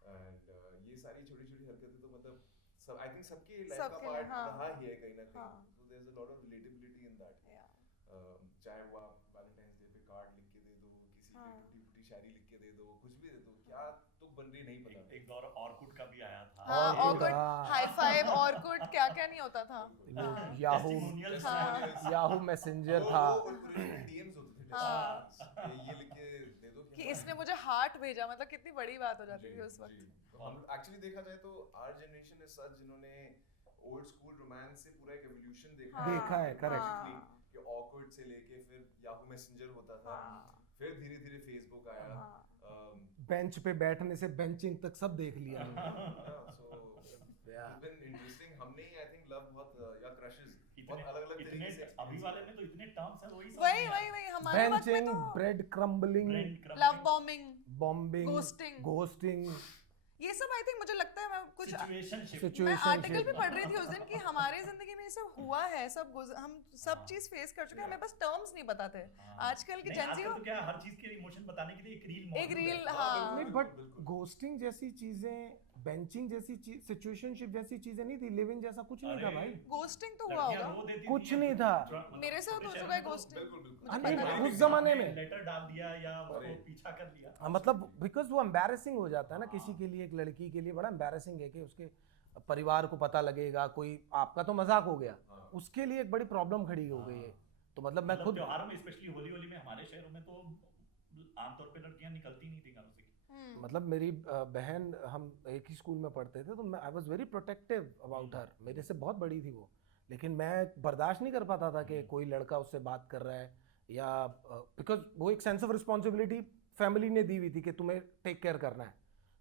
एंड ये सारी छोटी छोटी हरकतें तो मतलब सब आई थिंक सबके लाइफ का सबके लिए, पार्ट हाँ। रहा ही है कहीं ना हाँ। कहीं. So there is a lot of relatability in that. चाहे वो आप वैलेंटाइंस डे पे कार्ड लिख के दे दो, किसी हाँ। के टूटी फूटी शायरी लिख के दे दो, कुछ भी दे दो, क्या तो बन रही नहीं पता. एक दौर ऑर्कुट का भी आया था। हाँ और ऑर्कुट, हाँ। हाई फाइव, ऑर्कुट, क्या क्या नहीं होता था। वो याहू, Testimonials हाँ। याहू मैसेंजर था। डीएम्स होते थे. हाँ। ये लिख के दे दो कि इसने मुझे हार्ट भेजा, मतलब कितनी बड़ी बात हो जाती थी उस वक्त। तो हम एक्चुअली देखा जाए तो आवर जनरेशन इज सच जिन्होंने ओल्ड स्कूल रोमांस से पूरा एक एवोल्यूशन देखा हाँ। देखा है, correct. हाँ। कि ऑकवर्ड से लेके फिर याहू मैसेंजर होता था, हाँ। फिर धीरे धीरे फेसबुक आया. हाँ। बेंच पे बैठने से बेंचिंग तक सब देख लिया हमने। So it's been interesting. हमने आई थिंक लव बहुत या क्रशेस इतने अलग-अलग इतने तरीके से अभी वाले में तो इतने टर्म्स हैं वही वही वही वही हमारे वक्त में बेंचिंग, तो bread crumbling, love bombing, bombing, Ghosting. Ghosting, ये सब आई थिंक मुझे लगता है मैं कुछ सिचुएशनशिप मैं आर्टिकल भी सिचुएशनशिप। पढ़ रही थी उस दिन कि हमारी जिंदगी में ये सब हुआ है, हम सब हाँ। चीज फेस कर चुके हैं, हमें बस टर्म्स नहीं पता थे। आजकल की जेंजी आजकल तो क्या हर चीज के इमोशन बताने के लिए एक रील एक मौजूद रील है। हाँ नहीं बट घोस्टिंग जैसी चीजें, बेंचिंग जैसी चीज, सिचुएशनशिप जैसी चीजें नहीं थी, लिविंग जैसा कुछ नहीं था अरे, भाई। घोस्टिंग तो हुआ लड़कियां होगा, रो देती कुछ थी, नहीं था। मतलब मेरे साथ हो छोटे चुका है शहर में तो घोस्टिंग, बिल्कुल, मुझे नहीं, पता नहीं, नहीं। उस जमाने में। लेटर डाल दिया या उसको पीछा कर लिया। हाँ, मतलब बिकॉज वो एम्बैरेसिंग हो जाता है ना किसी के लिए, एक लड़की के लिए बड़ा एम्बैरेसिंग है कि उसके परिवार को पता लगेगा, कोई आपका तो मजाक हो गया, उसके लिए एक बड़ी प्रॉब्लम खड़ी हो गई है। तो मतलब मैं खुद त्योहारों में स्पेशली होली में हमारे शहरों में तो आमतौर पे लड़कियां निकलती नहीं थी घरों से। मतलब मेरी बहन, हम एक ही स्कूल में पढ़ते थे, तो मैं I was very protective about her, मेरे से बहुत बड़ी थी वो, लेकिन मैं बर्दाश्त नहीं कर पाता था कि कोई लड़का उससे बात कर रहा है, या बिकॉज वो एक सेंस ऑफ रिस्पॉन्सिबिलिटी फैमिली ने दी हुई थी कि तुम्हें टेक केयर करना है,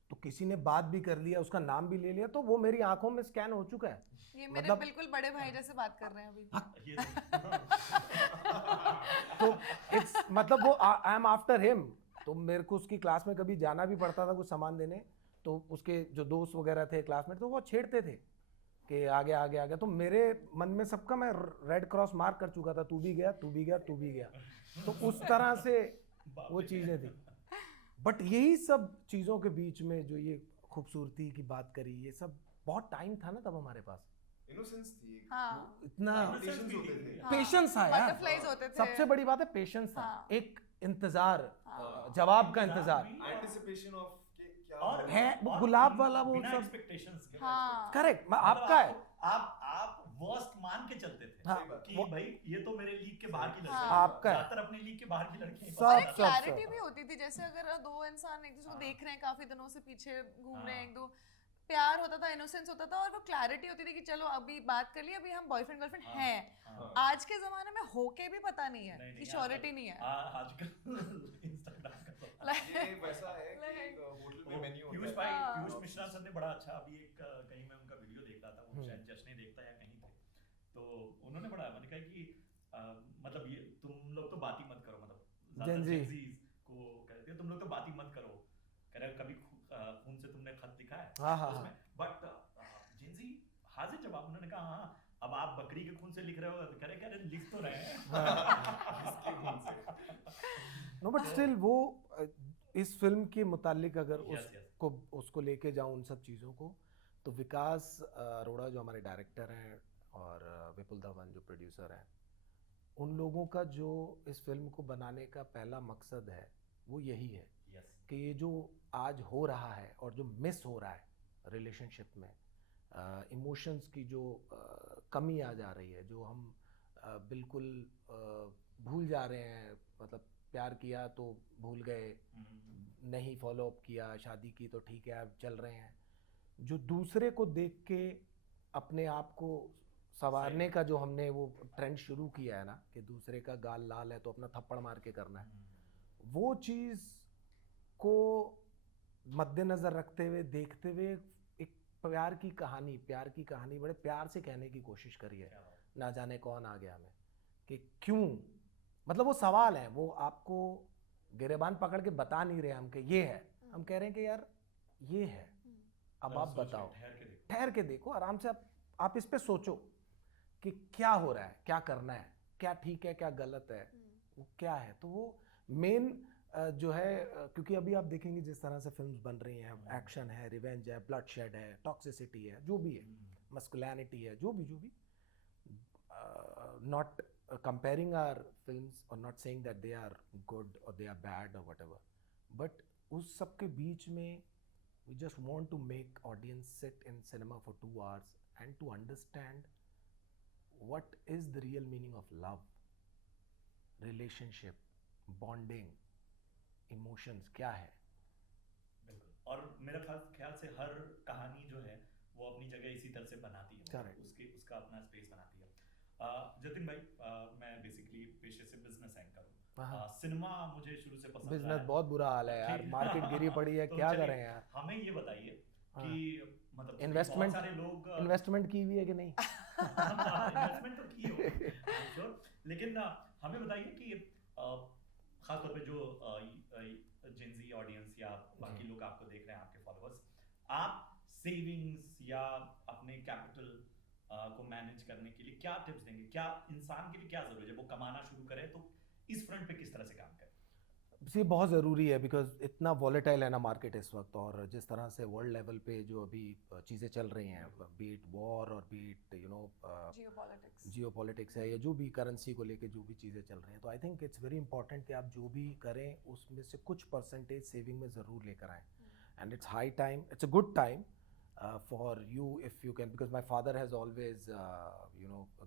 तो किसी ने बात भी कर लिया, उसका नाम भी ले लिया, तो वो मेरी आंखों में स्कैन हो चुका है। ये मेरे मतलब- बिल्कुल बड़े भाई जैसे बात कर रहे हैं अभी। ये तो इट्स मतलब वो आई एम आफ्टर हिम, तो मेरे को उसकी क्लास में कभी जाना भी पड़ता था कुछ सामान देने, तो उसके जो दोस्त वगैरह थे क्लासमेट, तो वो छेड़ते थे कि आगे आगे आगे, तो मेरे मन में सबका मैं रेड क्रॉस मार्क कर चुका था, तू भी गया तू भी गया तू भी गया, तो उस तरह से वो चीज़ें थी। बट यही सब चीज़ों के बीच में जो ये खूबसूरती की बात करी, ये सब बहुत टाइम था ना तब हमारे पास, इनोसेंस थी एक, हाँ। इतना पेशेंस होते थे। हाँ, पेशेंस था यार, बटरफ्लाइज होते थे। सबसे बड़ी बात है पेशेंस था, हाँ। एक इंतजार, हाँ। जवाब का इंतजार एंटिसिपेशन ऑफ क्या और होगा। है, वो गुलाब वाला वो बिना सब एक्सपेक्टेशंस के। हाँ। करेक्ट आपका है, आप वर्स्ट मान के चलते थे हाँ, कि वो- भाई ये तो मेरे लीग के बाहर की लड़की हाँ। है। आपका है। ज्यादातर अपनी लीग के बाहर की लड़की है। सब- और एक सब- क्लैरिटी सब। भी होती थी, जैसे अगर दो इंसान एक दूसरे को हाँ। देख रहे हैं काफी दिनों से, पीछे घूम रहे हैं हाँ। एक दो, प्यार होता था, इनोसेंस होता था, और वो क्लैरिटी होती थी कि चलो अभी बात कर ली, अभी हम बॉयफ्रेंड गर्लफ्रेंड हाँ। हैं। हाँ। आज के जमाने में होके भी पता नहीं है कि श्योरिटी नहीं है। आजकल इंस्टाग्राम का तो ये वैसा है कि एक होटल में मेन्यू पीयूष होता है। भाई, हाँ। पीयूष मिश्रा सर ने बड़ा अच्छा, अभी एक कहीं मैं उनका वीडियो देख रहा था, वो शायद जश्न देखता या कहीं थे, तो उन्होंने बड़ा मैंने कहा कि मतलब ये तुम लोग तो बात ही मत करो, मतलब Gen Z। जेंजीज को कहते हैं तुम लोग तो बात ही मत करो, कह रहे कभी खून से तुमने खत लिखा है हाँ, हाँ, उसमें, बट जेंजी हाजिर जवाब, उन्होंने कहा हाँ अब आप बकरी के खून से लिख रहे हो, कह रहे लिख तो रहे हैं। इसके खून से। नो बट स्टिल वो इस फिल्म के मुतालिक अगर Yes, yes. उसको लेके जाऊं उन सब चीज़ों को, तो विकास अरोड़ा जो हमारे डायरेक्टर हैं और विपुल धवन जो प्रोड्यूसर हैं, उन लोगों का जो इस फिल्म को बनाने का पहला मकसद है वो यही है Yes. कि ये जो आज हो रहा है और जो मिस हो रहा है रिलेशनशिप में, इमोशंस की जो कमी आ जा रही है, जो हम बिल्कुल भूल जा रहे हैं, मतलब प्यार किया तो भूल गए, नहीं फॉलो अप किया, शादी की तो ठीक है अब चल रहे हैं, जो दूसरे को देख के अपने आप को संवारने का जो हमने वो ट्रेंड शुरू किया है ना, कि दूसरे का गाल लाल है तो अपना थप्पड़ मार के करना है, वो चीज़ को मद्देनज़र रखते हुए, देखते हुए, एक प्यार की कहानी बड़े प्यार से कहने की कोशिश करी है। ना जाने कौन आ गया हमें, कि क्यों, मतलब वो सवाल है, वो आपको गिरेबान पकड़ के बता नहीं रहे हम कि ये है, हम कह रहे हैं कि यार ये है, अब आप बताओ, ठहर के देखो आराम से, आप इस पे सोचो कि क्या हो रहा है, क्या करना है, क्या ठीक है क्या गलत है, वो क्या है। तो वो मेन जो है, क्योंकि अभी आप देखेंगे जिस तरह से फिल्म्स बन रही हैं, एक्शन है, रिवेंज है, ब्लडशेड है, टॉक्सिसिटी है, जो भी है, मस्कुलिनिटी है, जो भी, not comparing our films or not saying that they are good or they are bad or whatever, but उस सब के बीच में we just want to make audience sit in cinema for 2 hours and to understand what is the real meaning of love, relationship, bonding, emotions क्या है। बिल्कुल, और मेरा ख्याल से हर कहानी जो है वो अपनी जगह इसी तरह से बनाती है, Correct. उसका अपना स्पेस बनाती है। जतिन भाई, मैं बेसिकली पेशे से बिजनेस एंकर हूँ, सिनेमा मुझे शुरू से पसंद बिजनेस बहुत बुरा हाल है यार, मार्केट गिरी पड़ी है, तो क्या चलिए, करें यार। हमें ये बताइए कि मतलब इन्वेस्टमेंट बहुत सारे लोग इन्वेस्टमेंट की हुई है कि नहीं? इन्वेस्टमेंट तो की हो, लेकिन हमें बताइए कि खासतौर पे जो जेंजी ऑडियंस या बाकी लोग आपको देख रहे हैं, आपके फॉलोअर्स, आप सेविंग्स या अपने कैपिटल को मैनेज करने के लिए क्या टिप्स देंगे? क्या इंसान के लिए क्या जरूरी है जब वो कमाना शुरू करे, तो इस फ्रंट पे किस तरह से काम करें? ये बहुत ज़रूरी है बिकॉज इतना वॉलेटाइल है ना मार्केट इस वक्त, और जिस तरह से वर्ल्ड लेवल पे जो अभी चीज़ें चल रही हैं, बीट वॉर और बीट जियोपॉलिटिक्स जियो पॉलिटिक्स है, या जो भी करेंसी को लेके जो भी चीज़ें चल रही हैं, तो I think it's very important कि आप जो भी करें उसमें से कुछ परसेंटेज सेविंग में ज़रूर लेकर आएँ. And it's high time, it's a good time for you if you can, because my father has always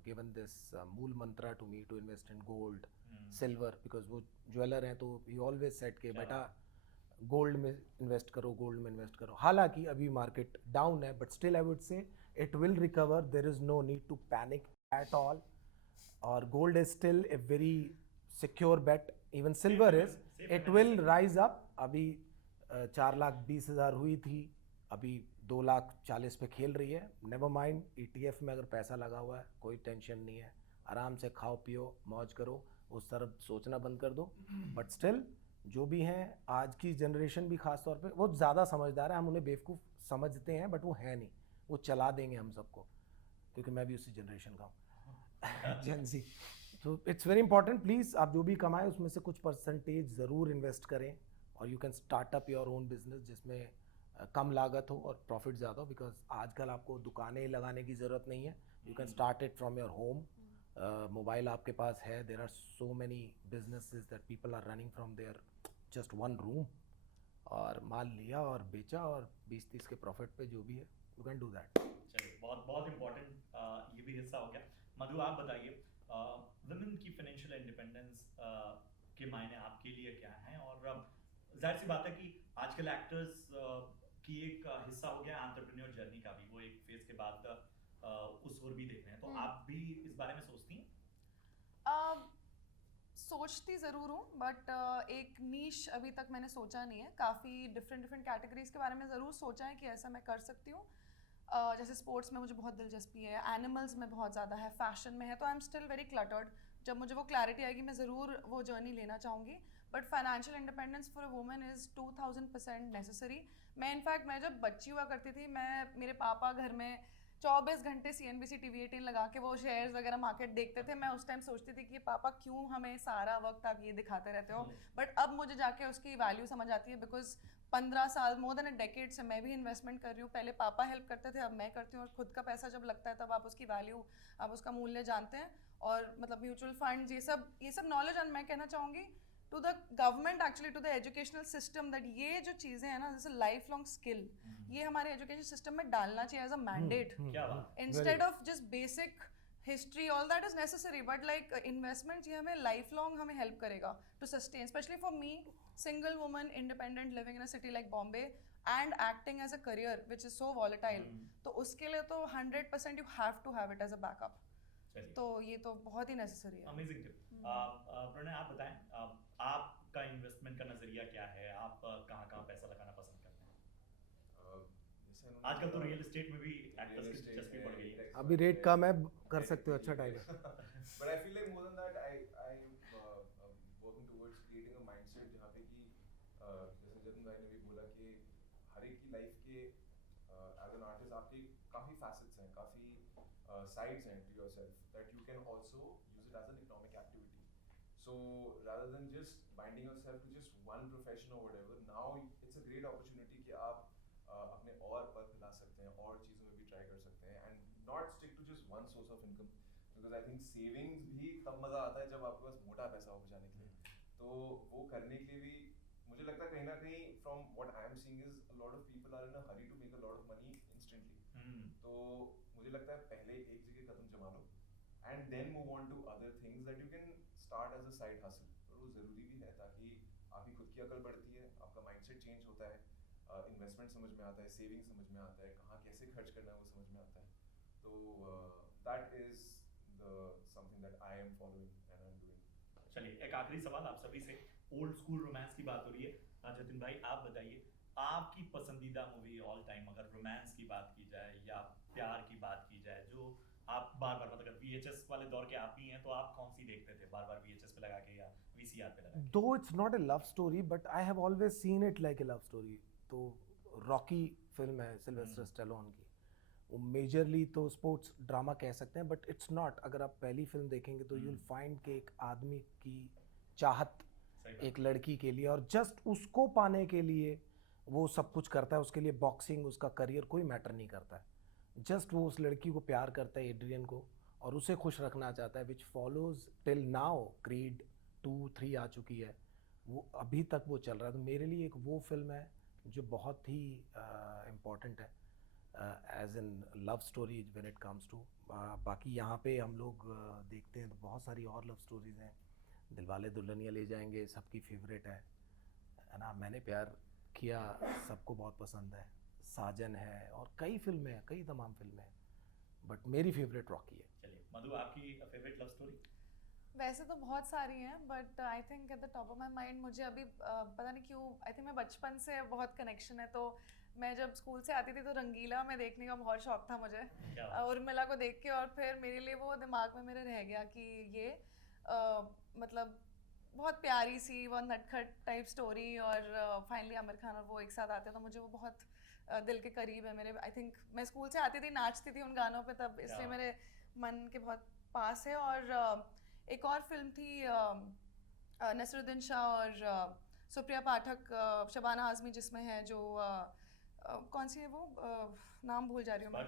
given this mool mantra to me to invest in gold, silver, because वो jeweller हैं, तो he always said कि बेटा gold में invest करो, gold में invest करो. हालांकि अभी मार्केट डाउन है, but still I would say it will recover, there is no need to panic at all. और gold is still a very secure bet, even silver is, it will rise up. अभी 4,20,000 हुई थी, अभी 2,40,000 पे खेल रही है. नेवर माइंड, ETF में अगर पैसा लगा हुआ है कोई टेंशन नहीं है, आराम से खाओ पियो मौज करो, उस तरफ सोचना बंद कर दो. बट स्टिल जो भी हैं, आज की जनरेशन भी खास तौर पे वो ज़्यादा समझदार है. हम उन्हें बेवकूफ़ समझते हैं बट वो है नहीं, वो चला देंगे हम सबको, क्योंकि मैं भी उसी जनरेशन का हूँ, जेन ज़ी. तो इट्स वेरी इंपॉर्टेंट, प्लीज़ आप जो भी कमाएं उसमें से कुछ परसेंटेज ज़रूर इन्वेस्ट करें, और you can start up your own business जिसमें कम लागत हो और प्रॉफिट ज़्यादा हो. बिकॉज आजकल आपको दुकानें लगाने की ज़रूरत नहीं है, you can start it from your home. Mobile आपके पास है, there are so many businesses that people are running from there just one room, और माल लिया और बेचा, और 20-30 के प्रॉफिट पे जो भी है यू कैन डू दैट. चलिए, बहुत बहुत इंपॉर्टेंट ये भी हिस्सा हो गया. मधु, आप बताइए, वुमेन की फाइनेंशियल इंडिपेंडेंस के मायने आपके लिए क्या हैं? और जाहिर सी बात है कि आजकल एक्टर्स की एक हिस्सा हो गया एंटरप्रेन्योर जर्नी का भी, वो एक फेज के बाद उस ओर भी देख रहे हैं, तो आप भी इस बारे में सोचती हैं? सोचती ज़रूर हूँ, बट एक नीश अभी तक मैंने सोचा नहीं है. काफ़ी डिफरेंट कैटेगरीज के बारे में ज़रूर सोचा है कि ऐसा मैं कर सकती हूँ. जैसे स्पोर्ट्स में मुझे बहुत दिलचस्पी है, एनिमल्स में बहुत ज़्यादा है, फैशन में है, तो I am still very cluttered. जब मुझे वो क्लैरिटी आएगी मैं ज़रूर वो जर्नी लेना चाहूँगी. But financial independence for a woman is 2000% necessary. मैं जब बच्ची हुआ करती थी, मेरे पापा घर में 24 घंटे CNBC TV 18 लगा के वो शेयर्स वगैरह मार्केट देखते थे. मैं उस टाइम सोचती थी कि पापा क्यों हमें सारा वक्त आप ये दिखाते रहते हो. बट अब मुझे जाके उसकी वैल्यू समझ आती है, बिकॉज 15 साल, मोर देन अ डेकेड से मैं भी इन्वेस्टमेंट कर रही हूँ. पहले पापा हेल्प करते थे, अब मैं करती हूँ, और खुद का पैसा जब लगता है तब आप उसकी वैल्यू, आप उसका मूल्य जानते हैं. और मतलब म्यूचुअल फंड, ये सब नॉलेज. एंड मैं कहना चाहूँगी to the government, actually to the educational system, that ये जो चीज़ें हैं ना, जैसे लाइफ लॉन्ग स्किल, ये हमारे एजुकेशन सिस्टम में डालना चाहिए एज अ मैंडेट, क्या बात? Instead of just basic history. All that is necessary, but like investment ये हमें लाइफ लॉन्ग हमें हेल्प करेगा to sustain, especially for me, single woman, independent, living in a city like Bombay and acting as a career which is so volatile. तो उसके लिए तो 100% you have to have it as a backup. तो ये तो बहुत ही नेसेसरी है. Amazing tip. प्रणय, आप बताएं, आपका इन्वेस्टमेंट का नजरिया क्या है? आप कहाँ पैसा लगाना पसंद करते हैं? आजकल तो रियल एस्टेट में भी एक्टर्स की दिलचस्पी बढ़ गई है. अभी रेट कम है, कर सकते हो, अच्छा टाइम है. But I feel like more than that, I'm working towards creating a mindset जहाँ पे कि जैसे जतिन भाई ने भी बोला कि हर एक की लाइफ के as an artist आपके काफी facets हैं, काफी sides हैं to yourself that you can also use it as an economic activity. So rather than just binding yourself to just one profession or whatever, now it's a great opportunity कि आप अपने और पद हिला सकते हैं, और चीज़ों में भी ट्राई कर सकते हैं, and not stick to just one source of income. Because I think savings भी तब मज़ा आता है जब आपके पास मोटा पैसा हो बचाने के लिए. तो वो करने के लिए भी मुझे लगता है कहीं ना कहीं from what I am seeing is a lot of people are in a hurry to make a lot of money instantly. तो मुझे लगता है पहले एक जगह कदम जमा लो and then move on to other things that you can start as a side hustle. और वो ज़रूरी भी है ताकि आपकी खुद की अकल बढ़ती है, आपका माइंडसेट चेंज होता है, इन्वेस्टमेंट समझ में आता है, सेविंग समझ में आता है, कहाँ कैसे खर्च करना है वो समझ में आता है. तो that is something that I am following and I'm doing. चलिए, एक आखिरी सवाल आप सभी से. ओल्ड स्कूल रोमांस की बात हो रही है. जतिन भाई, आप बताइए, आपकी पसंदीदा मूवी ऑल टाइम, अगर रोमांस की बात की जाए या प्यार की बात की जाए, जो आप बार बार, मतलब अगर VHS वाले दौर के आप भी हैं, तो आप कौन सी देखते थे बार-बार VHS पे लगा के या VCR पे लगा के? Though it's not a love story, but I have always seen it like a love story. तो रॉकी फिल्म है सिल्वेस्टर स्टेलोन की, वो मेजरली तो स्पोर्ट्स ड्रामा कह सकते हैं, बट इट्स नॉट. अगर आप पहली फिल्म देखेंगे तो यूल फाइंड कि एक आदमी की चाहत सही बात। एक लड़की के लिए, और जस्ट उसको पाने के लिए वो सब कुछ करता है. उसके लिए बॉक्सिंग, उसका करियर कोई मैटर नहीं करता है. जस्ट वो उस लड़की को प्यार करता है, एड्रियन को, और उसे खुश रखना चाहता है. विच फॉलोज टिल नाउ. क्रीड 2-3 आ चुकी है, वो अभी तक वो चल रहा है. तो मेरे लिए एक वो फिल्म है जो बहुत ही इम्पॉर्टेंट है as in love story when it comes to. बाकी यहाँ पे हम लोग देखते हैं तो बहुत सारी और लव स्टोरीज़ हैं. दिलवाले दुल्हनिया ले जाएंगे सबकी फेवरेट है ना. मैंने प्यार किया सबको बहुत पसंद है. साजन है, और कई फिल्में हैं, कई तमाम फिल्में हैं, बट मेरी फेवरेट रॉकी है. चलिए मधु, आपकी फेवरेट लव स्टोरी? वैसे तो बहुत सारी हैं, but I think at the top of my mind मुझे अभी पता नहीं क्यों, आई थिंक मैं बचपन से बहुत कनेक्शन है. तो मैं जब स्कूल से आती थी तो रंगीला में देखने का बहुत शौक था मुझे, क्या बात? उर्मिला को देख के, और फिर मेरे लिए वो दिमाग में मेरे रह गया कि ये मतलब बहुत प्यारी सी, बहुत नटखट टाइप स्टोरी, और फाइनली आमिर खान और वो एक साथ आते हैं तो मुझे वो बहुत दिल के करीब है मेरे. आई थिंक मैं स्कूल से आती थी, नाचती थी उन गानों पे तब, इसलिए बात। मेरे मन के बहुत पास है. और एक और फिल्म थी नसरुद्दीन शाह और सुप्रिया पाठक, शबाना आज़मी जिसमें है, जो कौन सी है वो, नाम भूल जा रही हूँ मैं.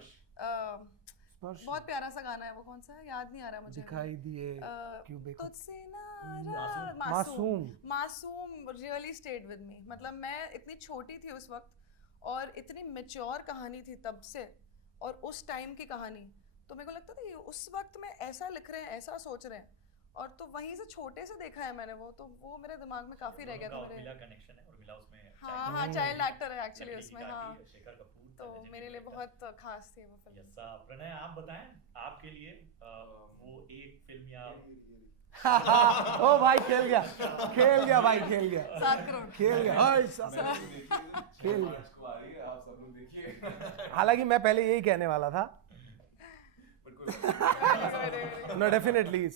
स्पर्श बहुत प्यारा सा गाना है वो, कौन सा है याद नहीं आ रहा मुझे. दिखाई दिए क्यों बेखुद. तुझसे नाराज, मासूम. मासूम रियली स्टेड विद मी. मतलब मैं इतनी छोटी थी उस वक्त, और इतनी मैच्योर कहानी थी तब से, और उस टाइम की कहानी, तो मेरे को लगता था ये उस वक्त में ऐसा लिख रहे हैं, ऐसा सोच रहे हैं, और तो वहीं से छोटे से देखा है मैंने वो, तो वो मेरे दिमाग में काफ़ी रह गया था मेरे. उर्मिला कनेक्शन है, उर्मिला उसमें हाँ, चाइल्ड एक्टर है एक्चुअली लकड़ी की उसमें. काठी, हाँ, शेखर कपूर, तो लेजेंडरी मेरे लिए डायरेक्टर। बहुत खास थी वो फिल्म. यस. प्रणय, आप बताएं आपके लिए वो एक फिल्म या ओ भाई खेल गया, खेल गया भाई, खेल गया, 7 करोड़. खेल गया. हाय साहब, खेल गया. को आ रही है, आप सब लोग देखिए. हालांकि मैं पहले यही कहने वाला था. नो डेफिनेटली,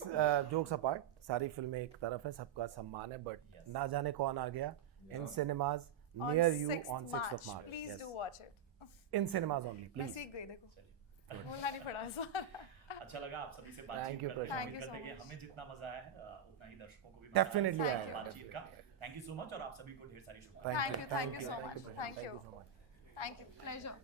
जोक्स अपार्ट, सारी फिल्में एक तरफ है, सबका सम्मान है, बट Yes. ना जाने कौन आ गया in cinemas On near you 6th on 6th of March. March. Please do watch it. In cinemas only मैं प्लीज. सीख गई, देखो चलिए. बोलना नहीं पड़ा इस बार. अच्छा लगा आप सभी से Thank बातचीत you, करके. Prashant. Thank you उम्मीद so करते हैं कि much. हमें जितना मजा आया है उतना ही दर्शकों को भी मजा Definitely आया आया, इस बातचीत का. थैंक यू सो मच, और आप सभी को ढेर सारी शुभकामनाएं. Thank you so much. Thank you. so much. Thank you. Pleasure.